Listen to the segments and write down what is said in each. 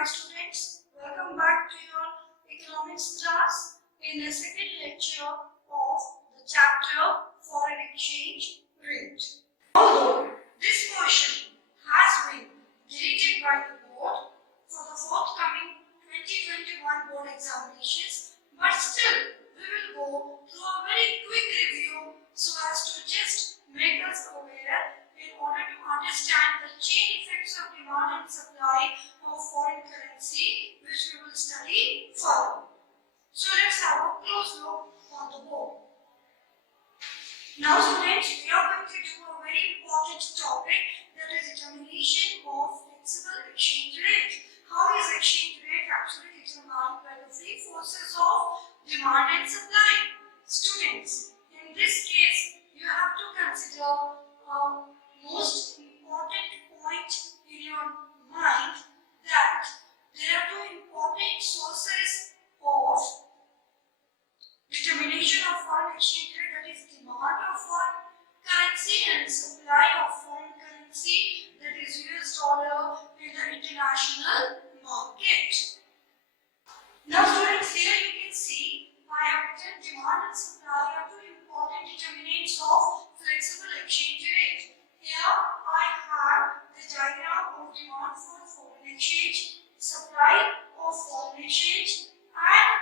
Hi students, welcome back to your economics class in the second lecture of the chapter Foreign Exchange Rate. Although this portion has been deleted by the board for the forthcoming 2021 board examinations, but still we will go through a very quick review so as to just make us aware in order to understand the chain effects of demand and supply of foreign currency, which we will study further. So let's have a close look on the board. Now students, we are going to do a very important topic, that is determination of flexible exchange rate. How is exchange rate actually determined by the three forces of demand and supply? Students, in this case, you have to consider most important point in your mind, that there are two important sources of determination of foreign exchange rate, that is demand of foreign currency and supply of foreign currency, that is US dollar in the international market. Now students, here you can see I have written demand and supply are two important determinants of flexible exchange rate. Here I have the diagram of demand for foreign exchange, supply of foreign exchange, and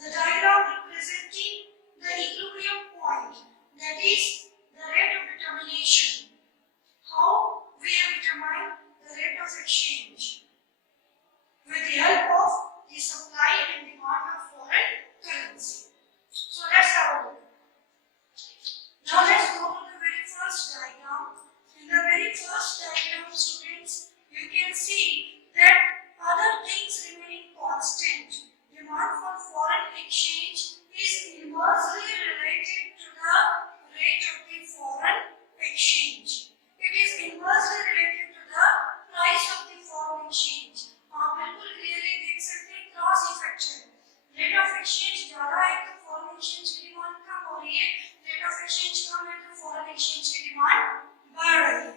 the diagram representing the equilibrium point, that is the rate of determination. How we have determined the rate of exchange with the help of the supply and demand of foreign currency. So let's have a look. Now let's go to the very first diagram. In the very first diagram, students, you can see that other things remaining constant. Demand for foreign exchange is inversely related to the rate of the foreign exchange. It is inversely related to the price of the foreign exchange. बिल्कुल clearly देख सकते हैं cross effect है. Rate of exchange ज्यादा है तो foreign exchange की demand कम हो रही है, रेट ऑफ एक्सचेंज कम है तो फॉरेन एक्सचेंज की डिमांड बढ़ रही है.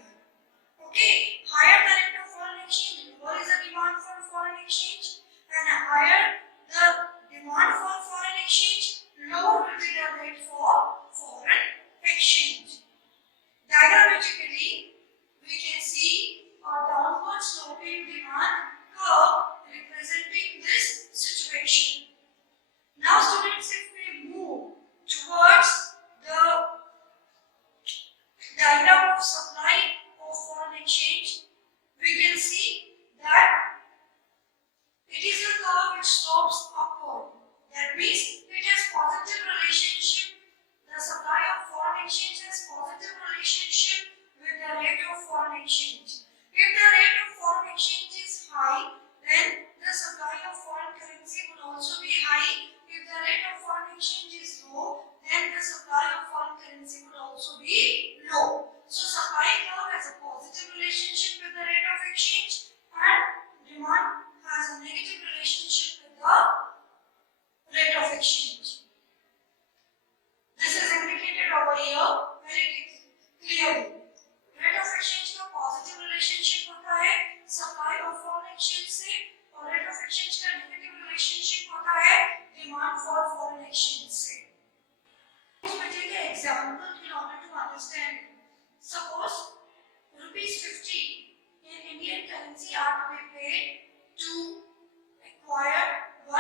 Okay, higher the rate of foreign exchange, lower is the demand for foreign exchange, and higher the demand for foreign exchange, lower will be the rate for foreign exchange. Diagrammatically, we can see a downward sloping demand curve representing this situation. Now students, if we move towards the diagram of supply of foreign exchange, we can see that it is a curve which slopes upward. That means it has positive relationship. The supply of foreign exchange has positive relationship with the rate of foreign exchange. If the rate of foreign exchange is high, then the supply of foreign currency would also be high. If the rate of foreign exchange is low, then the supply of foreign currency would also be low. So supply curve has a positive relationship with the rate of exchange, and demand has a negative relationship with the rate of exchange. This is indicated over here very clearly. Rate of exchange का positive relationship होता है supply of foreign exchange से, और rate of exchange का negative relationship होता है demand for foreign exchange से. Let's take an example in order to understand. Suppose ₹50 in Indian currency are to be paid to acquire $1.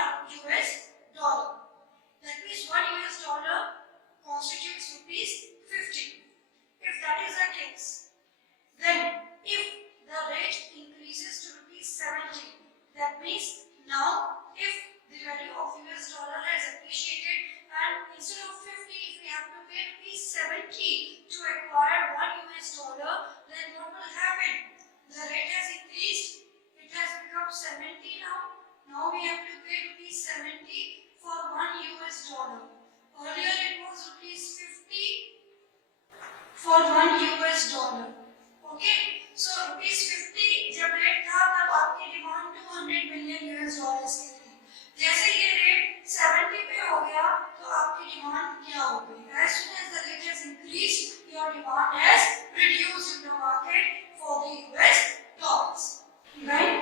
That means $1 constitutes ₹50. If that is the case, then if the rate increases to ₹70, that means now if the value of $, has appreciated, and instead of 50, if we have to pay ₹70 to acquire $1, then what will happen? The rate has increased, it has become 70 now. Now we have to pay ₹70 for $1. Earlier it was ₹50 for $1. Okay, so ₹50 जब rate था तब आपकी demand $200 million की थी. जैसे ये rate 70 पे हो गया तो आपकी डिमांड क्या हो गई? As soon as the rate has increased, your demand has reduced in the market for the US dollars. Right?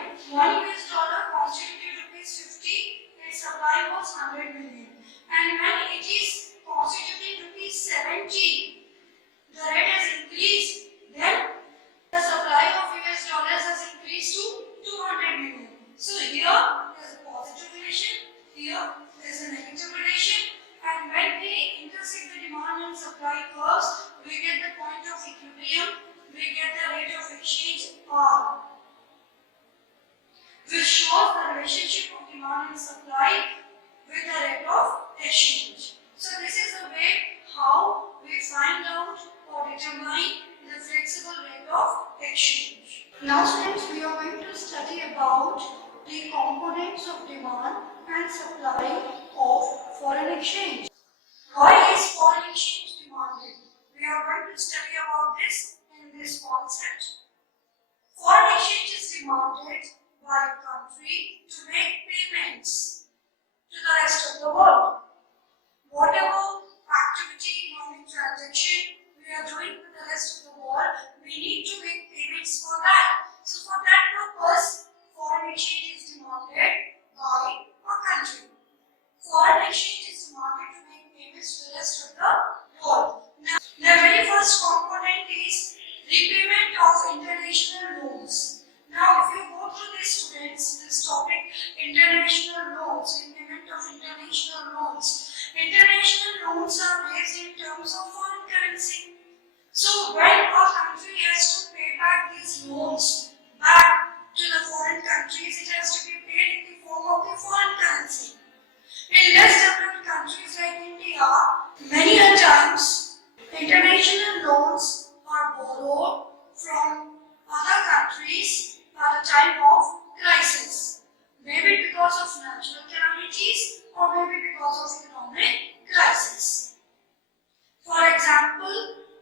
which shows the relationship of demand and supply with the rate of exchange. So this is the way how we find out or determine the flexible rate of exchange. Now students, we are going to study about the components of demand and supply of foreign exchange. Why is foreign exchange demanded? We are going to study about this in this concept. Foreign exchange is demanded by a country to make payments to the rest of the world. Whatever activity, economic transaction we are doing with the rest of the world, we need to make payments for that. So for that purpose, foreign exchange is demanded by a country. Foreign exchange is demanded to make payments to the rest of the world. Now, the very first component is repayment of international loans. Now, if you go through this, students, this topic, international loans, repayment of international loans. International loans are raised in terms of foreign currency. So, when a country has to pay back these loans back to the foreign countries, it has to be paid in the form of the foreign currency. In less developed countries like India, many a times international loans are borrowed from other countries at a time of crisis. Maybe because of natural calamities or maybe because of economic crisis. For example,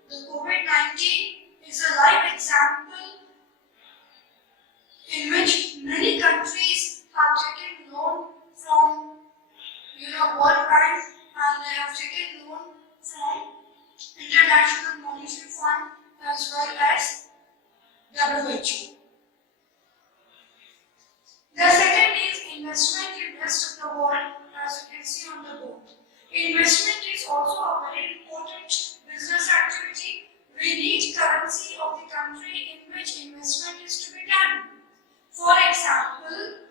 the COVID-19 is a live example in which many countries have taken loan from World Bank, and they have taken loan from International Monetary Fund as well as WHO. The second is investment in rest of the world, as you can see on the board. Investment is also a very important business activity. We need currency of the country in which investment is to be done. For example,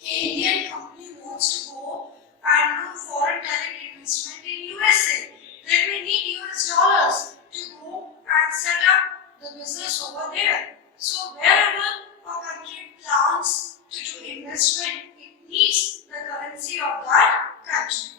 an Indian company wants to go and do foreign direct investment in USA. Then we need US dollars to go and set up the business over there. So wherever a country plans to do investment, it needs the currency of that country.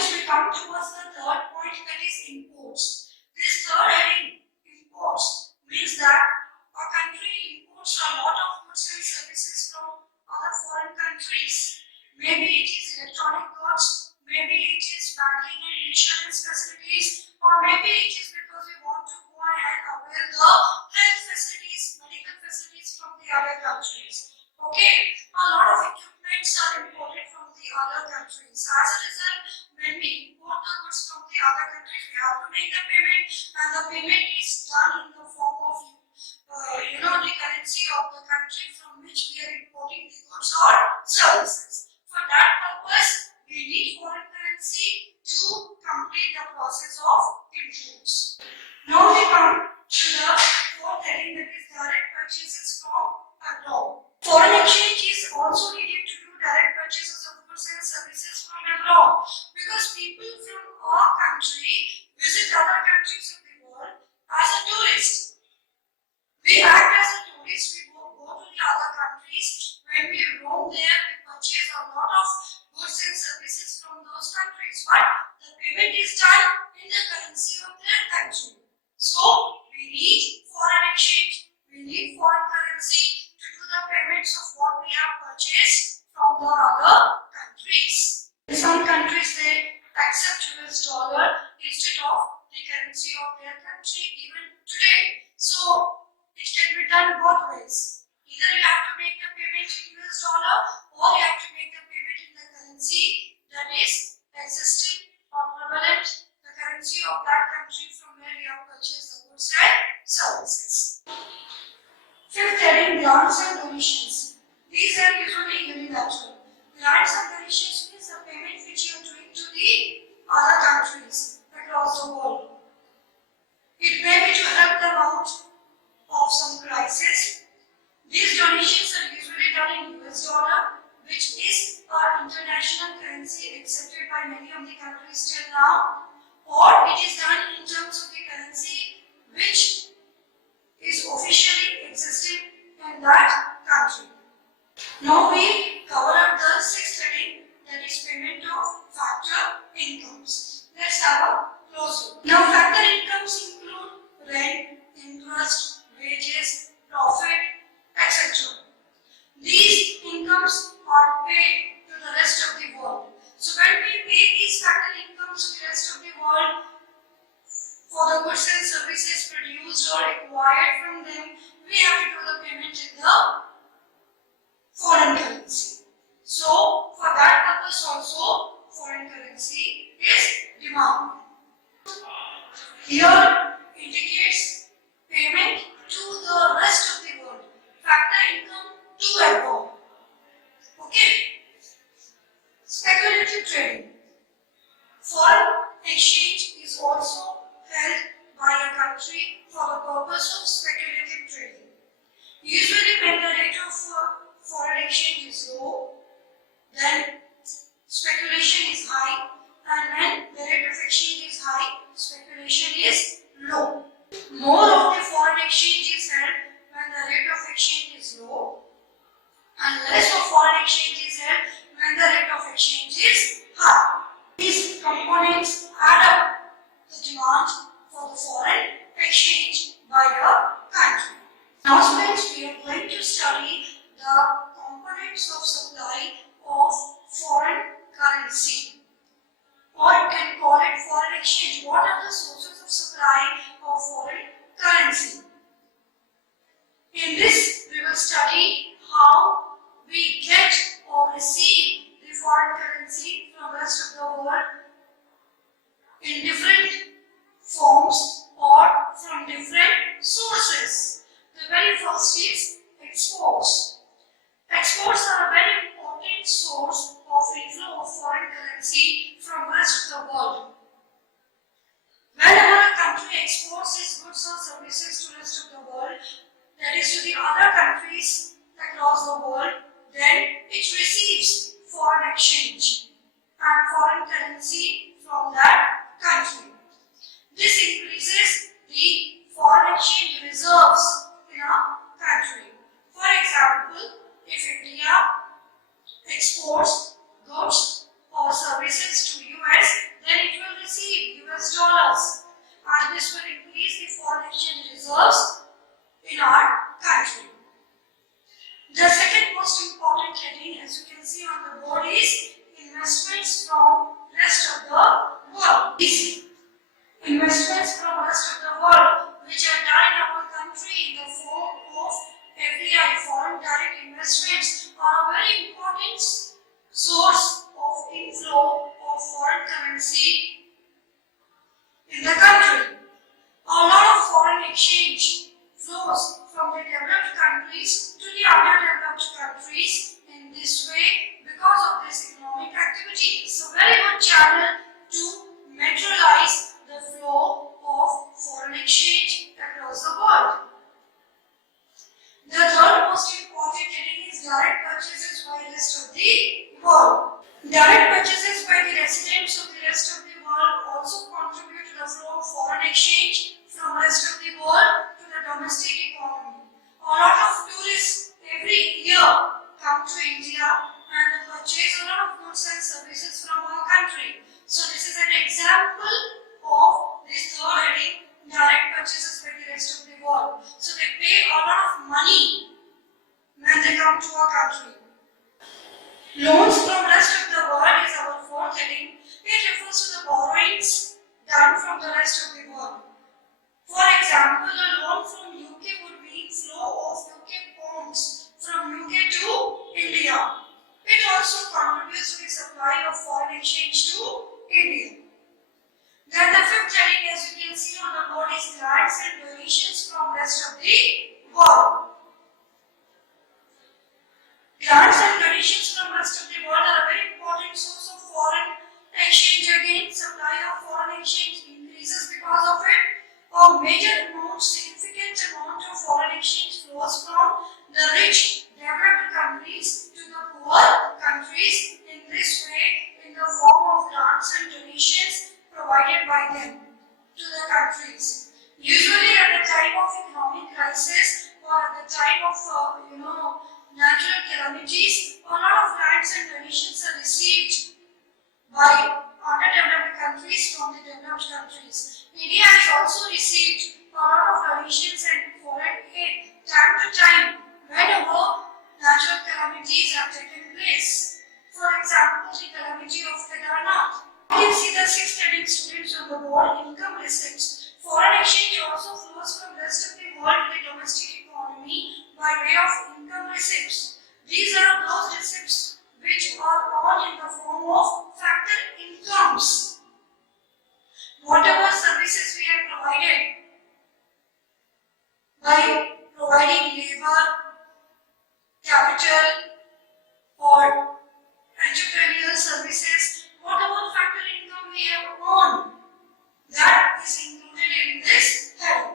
We come towards the third point, that is imports. This third heading, imports, means that a country imports a lot of goods and services from other foreign countries. Maybe it is electronic goods, maybe it is banking and insurance facilities, or maybe it is because we want to go and avail the health facilities, medical facilities from the other countries. Okay, a lot of equipments are imported from the other countries. As a result, when we import the goods from the other countries, we have to make the payment, and the payment is done in the form of the currency of the country from which we are importing the goods or services. For that purpose, we need foreign currency to complete the process of imports. Now we come to the fourth heading, that is direct purchases from abroad. Foreign exchange is also needed to do direct purchases of goods and services from abroad, because people from our country visit other countries of the world as a tourist. We act as a tourist, we go to the other countries. When we roam there, we purchase a lot of goods and services from those countries, but the payment is done in the currency of their country. So, we need foreign exchange, we need foreign currency to do the payments of what we have purchased from the other countries. In some countries, they accept US dollar instead of the currency of their country even today. So, it can be done both ways. Either you have to make the payment in US dollar, or you have to make the payment in the currency that is existing or prevalent, the currency of that country from where you have purchased the goods and services. Fifth heading, grants and donations. These are usually unilateral. Grants and donations means the payment which you are doing to the other countries across the world. It may be to help them out of some crisis. These donations are usually done in US dollar, which is our international currency accepted by many of the countries till now, or it is done in terms of the currency which is officially existing in that country. Now we cover up the sixth heading, that is payment of factor incomes. Let's have a close look. Now factor incomes include rent, interest, wages, profit, etc. These incomes are paid to the rest of the world. So when we pay these factor incomes to the rest of the world for the goods and services produced or acquired from them, we have to do the payment in the foreign currency. So for that purpose also foreign currency is demanded. Here indicates payment to the rest of the world. Factor income to abroad. Okay. Speculative trading. Foreign exchange is also held by a country for the purpose of speculative trading. Usually when the rate of foreign exchange is low, then speculation is high, and when the rate of exchange is high, speculation is low. More of the foreign exchange is held when the rate of exchange is low, and less of foreign exchange is held when the rate of exchange is high. These components add up the demand for the foreign exchange by a country. Now students, we are going to study the components of supply of foreign currency, or you can call it foreign exchange. What are the sources of supply of foreign currency? In this, we will study how we get or receive the foreign currency from the rest of the world in different forms or from different sources. The very first is exports. Exports are a very important source of inflow of foreign currency from the rest of the world. Whenever a country exports its goods or services to the rest of the world, that is to the other countries across the world, then it receives foreign exchange and foreign currency from that country. This increases the foreign exchange reserves in a country. For example, if India exports goods or services to US, then it will receive US dollars, and this will increase the foreign exchange reserves in our country. The second most important heading, as you can see on the board, is investments from rest of the world. These investments from rest of the world, which are done in our country in the form of FDI, foreign direct investments, are a very important source of inflow of foreign currency in the country. A lot of foreign exchange flows from the developed countries to the underdeveloped countries in this way because of this economic activity. It's a very good channel to materialize the flow of foreign exchange across the world. The third most important heading is direct purchases by the rest of the world. Direct purchases by the residents of the rest of the world also contribute to the flow of foreign exchange from the rest of the world to the domestic economy. A lot of tourists every year come to India and purchase a lot of goods and services from our country. So this is an example of this third heading, direct purchases by the rest of the world. So they pay a lot of money when they come to our country. Loans from the rest of the world is our fourth heading. It refers to the borrowings done from the rest of the world. For example, a loan from UK would mean flow of UK pounds from UK to India. It also contributes to the supply of foreign exchange to India. Then the fifth heading, as you can see on the board, is grants and donations from the rest of the world. Grants and donations from the rest of the world are a very important source of foreign exchange. Again, supply of foreign exchange increases because of it. A major amount, significant amount of foreign exchange flows from the rich developed countries to the poor countries. In this way, in the form of grants and donations, calamities, a lot of grants and donations are received by underdeveloped countries from the developed countries. India has also received a lot of donations and foreign aid time to time whenever natural calamities have taken place. For example, the calamity of Kedarnath. You can see the 6 heading students on the board. Income receipts. Foreign exchange also flows from the rest of the world to the domestic economy by way of income receipts. These are those receipts which are all in the form of factor incomes. Whatever services we have provided by providing labor, capital, or entrepreneurial services, whatever factor income we have earned, that is included in this heading.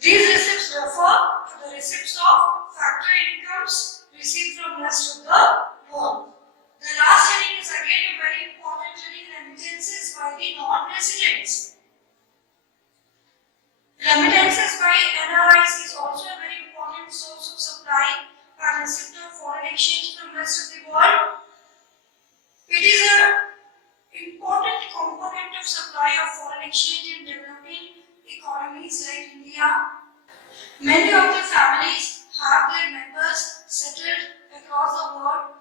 These receipts refer to the receipts of factor incomes received from the rest of the world. The last heading is again a very important heading, remittances by the non-residents. Remittances by NRIs is also a very important source of supply and receipt of foreign exchange from the rest of the world. It is an important component of supply of foreign exchange in developing economies like India. Many of the families have their members settled across the world.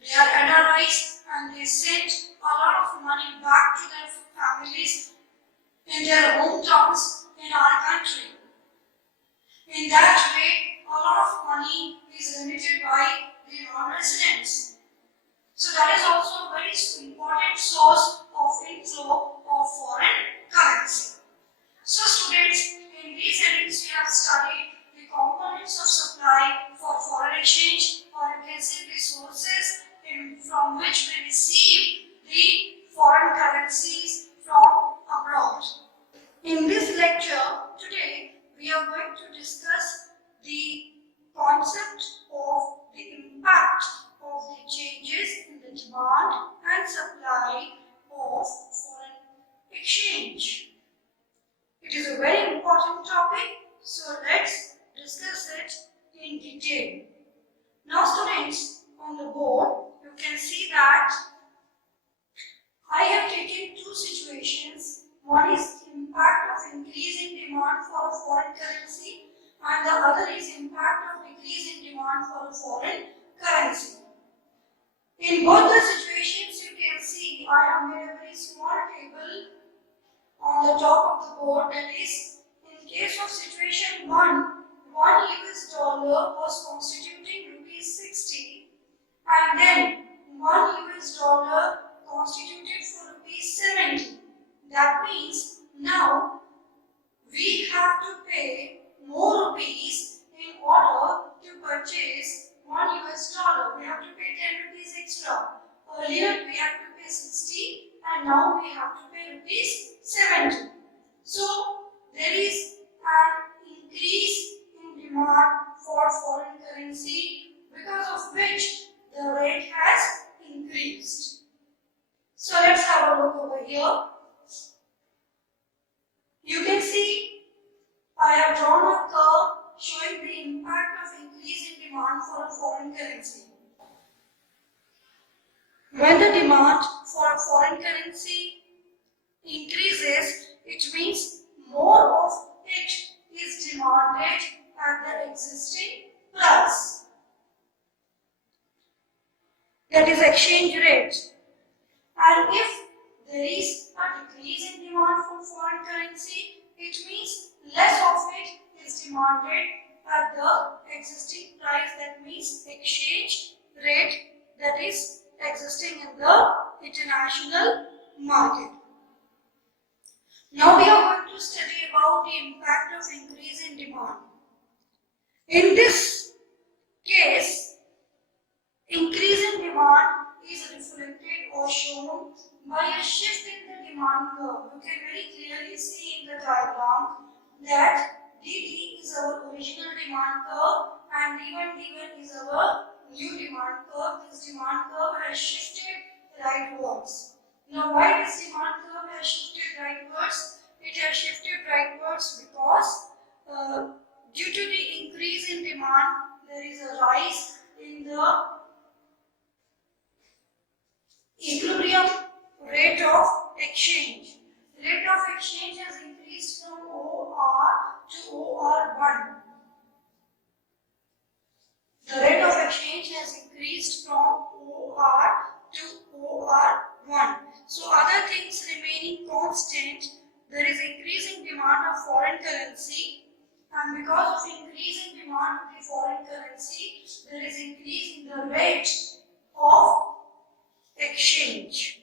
They are NRIs and they send a lot of money back to their families in their hometowns in our country. In that way, a lot of money is remitted by the non-residents. So that is also a very important source of inflow of foreign currency. So students, in these headings we have studied the components of supply for foreign exchange, or you can say the sources from which we receive the foreign currencies from abroad. In this lecture today, we are going to discuss the concept of the impact of the changes in the demand and supply of foreign exchange. It is a very important topic, so let's discuss it in detail. Now students, on the board, you can see that I have taken two situations. One is impact of increasing demand for a foreign currency and the other is impact of decreasing demand for a foreign currency. In both the situations you can see I have made a very small table on the top of the board, that is, in case of situation 1, $1 was constituting rupees 60 and then $1 constituted for rupees 70. That means now we have to pay more rupees in order to purchase $1. We have to pay 10 rupees extra. Earlier we had to pay 60 and now we have to pay rupees 70. So there is an increase in demand for foreign currency, because of which the rate has increased. So let's have a look over here. You can see I have drawn a curve showing the impact of increasing demand for a foreign currency. When the demand for a foreign currency increases, it means more of it is demanded at the existing price. That is exchange rate. And if there is a decrease in demand for foreign currency, it means less of it is demanded at the existing price. That means exchange rate that is existing in the international market. Now we are going to study about the impact of increase in demand. In this case, increase in demand is reflected or shown by a shift in the demand curve. You can very clearly see in the diagram that dd is our original demand curve and d1 is our new demand curve. This demand curve has shifted rightwards. Now why this demand curve has shifted rightwards? It has shifted rightwards because due to the increase in demand, there is a rise in the equilibrium rate of exchange. Rate of exchange has increased from OR to OR1. The rate of exchange has increased from OR to OR1. So other things remaining constant, there is increasing demand of foreign currency, and because of increasing demand of the foreign currency, there is increase in the rate of exchange.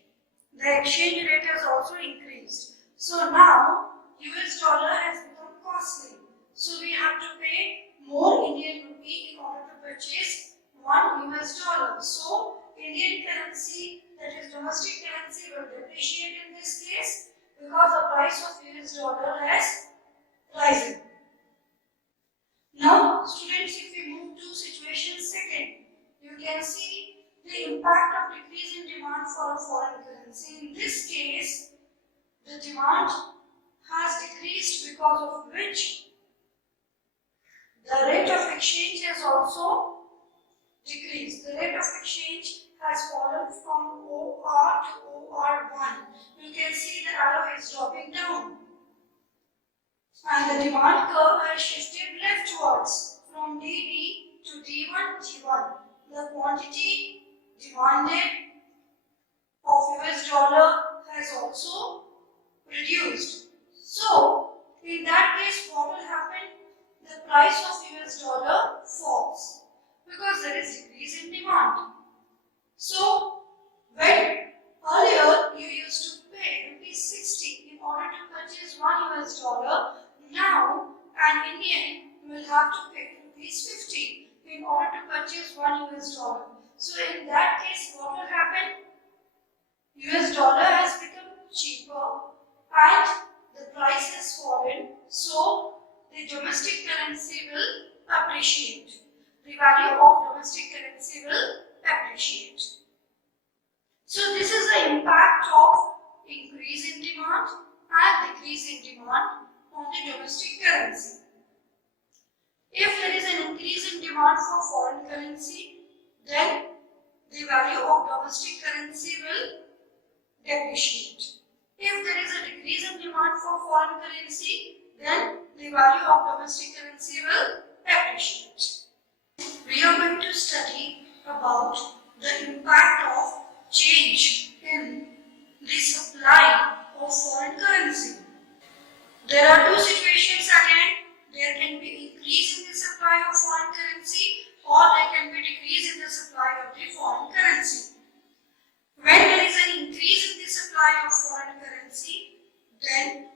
The exchange rate has also increased. So now US dollar has become costly. So we have to pay more Indian rupee in order to purchase $1 US. So Indian currency, that is domestic currency, will depreciate in this case because the price of US dollar has risen. Now students, if we move to situation second, you can see the impact of decrease in demand for a foreign currency. In this case, the demand has decreased, because of which the rate of exchange has also decreased. The rate of exchange has fallen from OR to OR1. You can see the arrow is dropping down. And the demand curve has shifted leftwards from DD to D1, G1. The quantity demanded of US dollar has also reduced. So, in that case, what will happen? The price of US dollar falls because there is decrease in demand. So, when earlier you used to pay ₹60 in order to purchase $1, now an Indian will have to pay ₹50 in order to purchase $1. So in that case, what will happen? US dollar has become cheaper and the price has fallen. So the domestic currency will appreciate. The value of domestic currency will appreciate. So this is the impact of increase in demand and decrease in demand on the domestic currency. If there is an increase in demand for foreign currency, then the value of domestic currency will depreciate. If there is a decrease in demand for foreign currency, then the value of domestic currency will appreciate. We are going to study about the impact of change in the supply of foreign currency. There are two situations again. There can be increase in the supply of foreign currency, or there can be decrease in the supply of the foreign currency. When there is an increase in the supply of foreign currency, then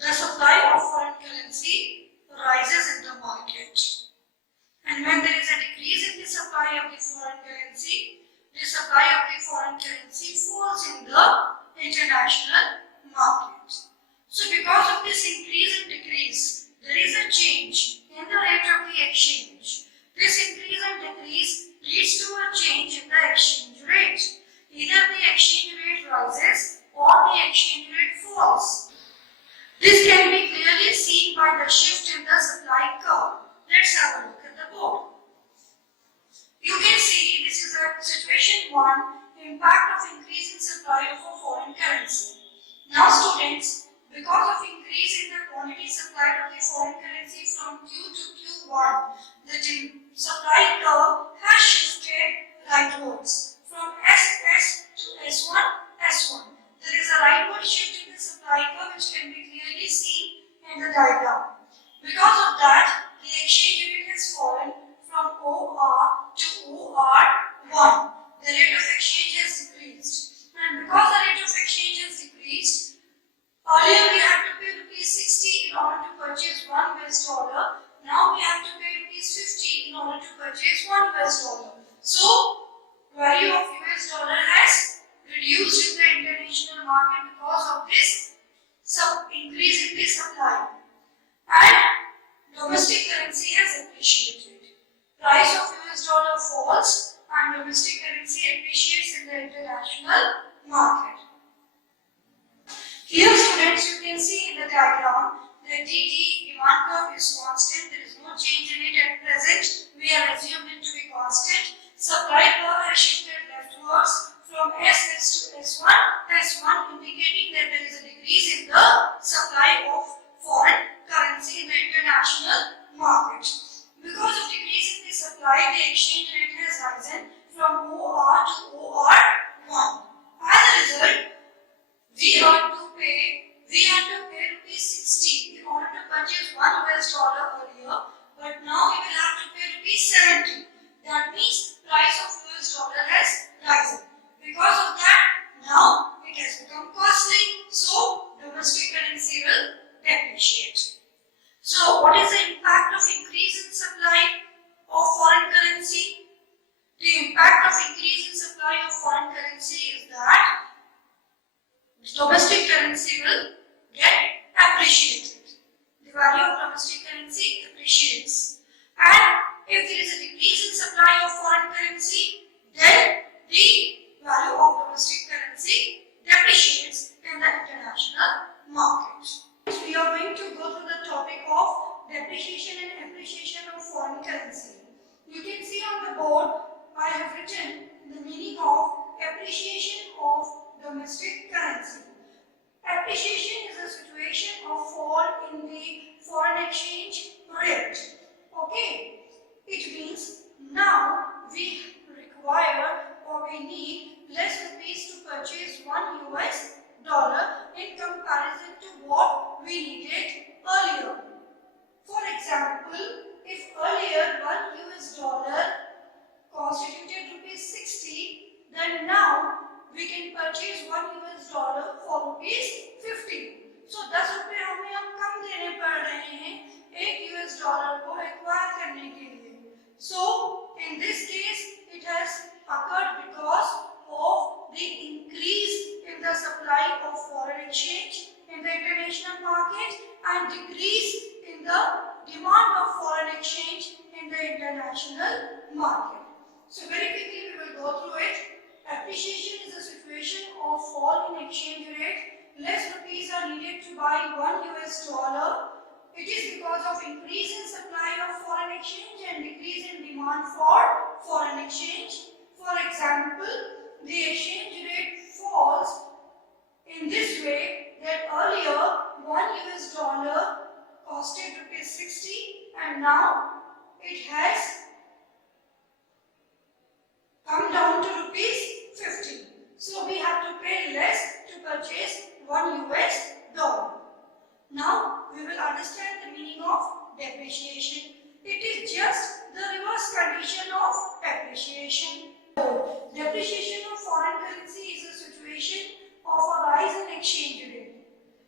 the supply of foreign currency rises in the market. And when there is a decrease in the supply of the foreign currency, the supply of the foreign currency falls in the international market. So because of this increase and decrease, there is a change in the rate of the exchange. This increase and decrease leads to a change in the exchange rate. Either the exchange rate rises or the exchange rate falls. This can be clearly seen by the shift in the supply curve. Let's have a look at the board. You can see this is a situation 1, impact of increase in supply of a foreign currency. Now students, because of increase in the quantity supplied of the foreign currency from Q to Q1, the supply curve has shifted rightwards from SS to S1, S1. There is a rightward shift in the supply curve which can be clearly seen in the diagram. Because of that, the exchange rate has fallen from OR to OR1. The rate of exchange has decreased. And because the rate of exchange has decreased, earlier we had to pay ₹60 in order to purchase $1. Now we have to pay ₹50 in order to purchase $1. So, value of US dollar has reduced in the international market because of this increase in the supply. And domestic currency has appreciated. Price of US dollar falls and domestic currency appreciates in the international market. Here students, you can see in the diagram that DD demand curve is constant constant. There is no change in it at present. We are assuming it to be constant. Supply curve has shifted leftwards from SS to S1. S1 indicating that there is a decrease in the supply of foreign currency in the international market. Because of decrease in the supply, the exchange rate has risen from OR to OR1. As a result, we had to pay rupees 60 in order to purchase $1 earlier, but now we will have to pay rupees 70. That means price of $1 has risen. Because of that, now it has become costly, so domestic currency will depreciate. So what is the impact of increase in supply of foreign currency? The impact of increase in supply of foreign currency is that domestic currency will get appreciated. The value of domestic currency appreciates. And if there is a decrease in supply of foreign currency, then the value of domestic currency depreciates in the international market. We are going to go through the topic of depreciation and appreciation of foreign currency. You can see on the board I have written the meaning of appreciation of domestic currency. Appreciation is a situation of fall in the foreign exchange rate. Okay, it means now we require or we need less rupees to purchase $1 in comparison to what we needed earlier. For example, if earlier $1 constituted rupees 60, then now we can purchase $1 for rupees 50. So 10 रुपए हमें अब कम देने पड़ रहे हैं $1 को acquire करने के लिए. So in this case it has occurred because of the increase in the supply of foreign exchange in the international market and decrease in the demand of foreign exchange in the international market. So very quickly we will go through it. Appreciation is a situation of fall in exchange rate. Less rupees are needed to buy $1. It is because of increase in supply of foreign exchange and decrease in demand for foreign exchange. For example, the exchange rate falls in this way that earlier $1 costed rupees 60 and now it has come down to rupees 50. So we have to pay less to purchase $1. Now we will understand the meaning of depreciation. It is just the reverse condition of appreciation. Depreciation of foreign currency is a situation of a rise in exchange rate.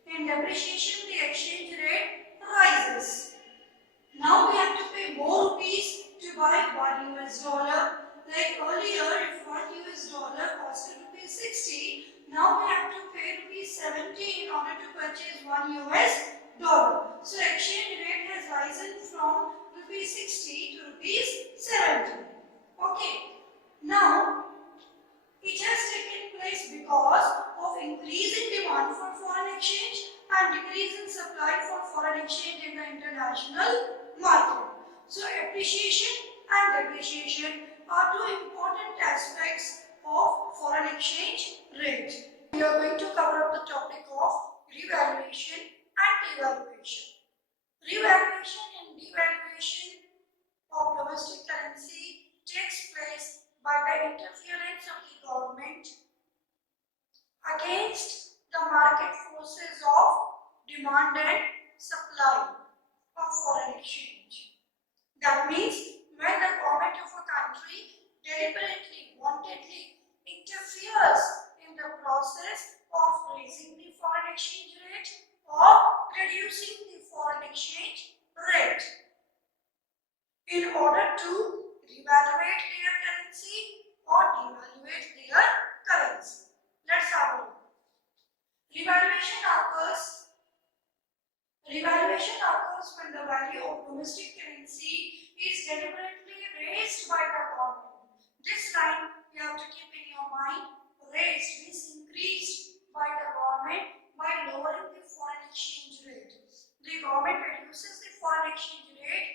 In depreciation, the exchange rate rises. Now we have to pay more rupees to buy $1. Like earlier, if $1 costed rupees 60, now we have to pay rupees 70 in order to purchase $1. So exchange rate has risen from rupees 60 to rupees 70. Okay. Now it has taken place because of increase in demand for foreign exchange and decrease in supply for foreign exchange in the international market. So appreciation and depreciation are two important aspects of foreign exchange rate. We are going to cover up the topic of revaluation and devaluation. Revaluation and devaluation of domestic currency takes place by the interference of the government against the market forces of demand and supply of foreign exchange. That means when the government of a country deliberately, wantedly interferes in the process of raising the foreign exchange rate or reducing the foreign exchange rate in order to revaluate their currency or devaluate their currency. Let's have a look. Revaluation occurs when the value of domestic currency is deliberately raised by the government. This line you have to keep in your mind. Raised means increased by the government by lowering the foreign exchange rate. The government reduces the foreign exchange rate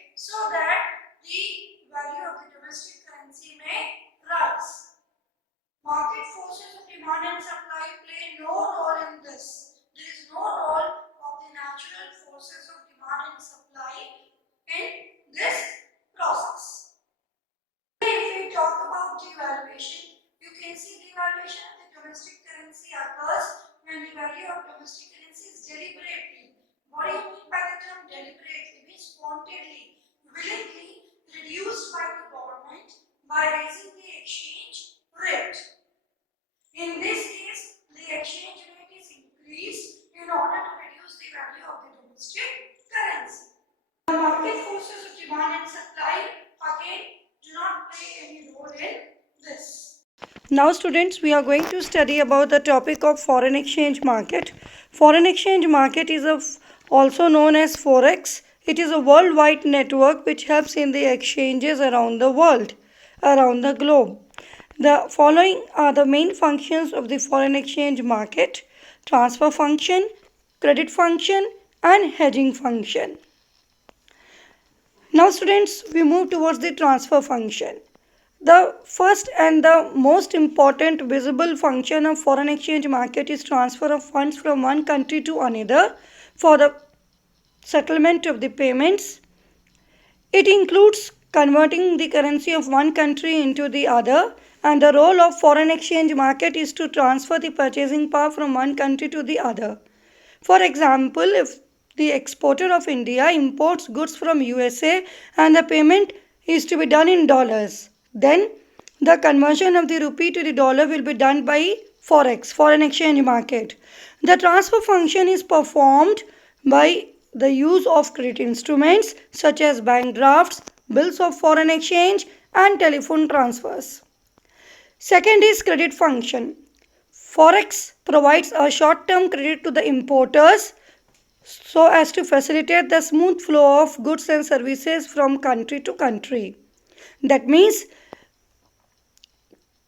forces of demand and supply again do not play any role in this. Now students, we are going to study about the topic of foreign exchange market. Foreign exchange market is also known as Forex. It is a worldwide network which helps in the exchanges around the world, around the globe. The following are the main functions of the foreign exchange market: transfer function, credit function, and hedging function. Now students, we move towards the transfer function. The first and the most important visible function of foreign exchange market is transfer of funds from one country to another for the settlement of the payments. It includes converting the currency of one country into the other, and the role of foreign exchange market is to transfer the purchasing power from one country to the other. For example, if the exporter of India imports goods from USA and the payment is to be done in dollars, then the conversion of the rupee to the dollar will be done by Forex, foreign exchange market. The transfer function is performed by the use of credit instruments such as bank drafts, bills of foreign exchange, and telephone transfers. Second is credit function. Forex provides a short-term credit to the importers so as to facilitate the smooth flow of goods and services from country to country. That means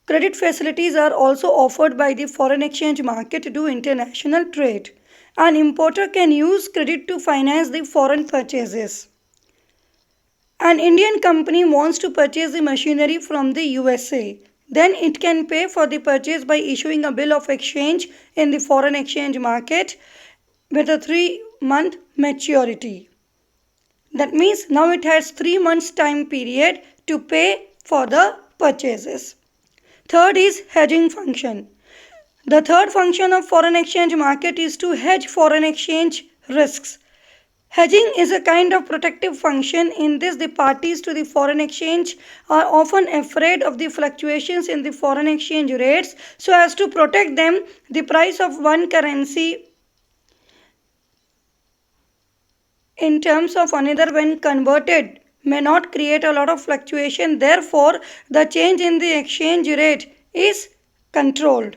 credit facilities are also offered by the foreign exchange market to do international trade. An importer can use credit to finance the foreign purchases. An Indian company wants to purchase the machinery from the USA. Then it can pay for the purchase by issuing a bill of exchange in the foreign exchange market with a 3-month maturity. That means now it has 3 months time period to pay for the purchases. Third is hedging function. The third function of foreign exchange market is to hedge foreign exchange risks. Hedging is a kind of protective function. In this, the parties to the foreign exchange are often afraid of the fluctuations in the foreign exchange rates, so as to protect them, the price of one currency in terms of another when converted may not create a lot of fluctuation. Therefore, the change in the exchange rate is controlled.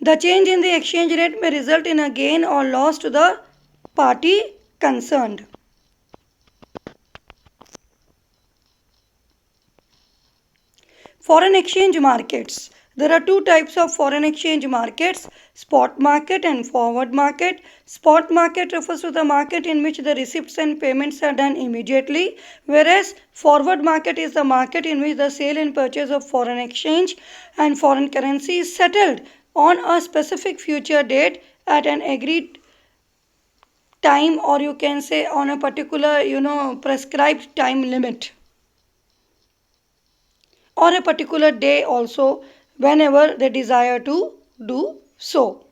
The change in the exchange rate may result in a gain or loss to the party concerned. Foreign exchange markets. There are two types of foreign exchange markets: spot market and forward market. Spot market refers to the market in which the receipts and payments are done immediately, whereas forward market is the market in which the sale and purchase of foreign exchange and foreign currency is settled on a specific future date at an agreed time, or you can say on a particular prescribed time limit, or a particular day also, whenever they desire to do so.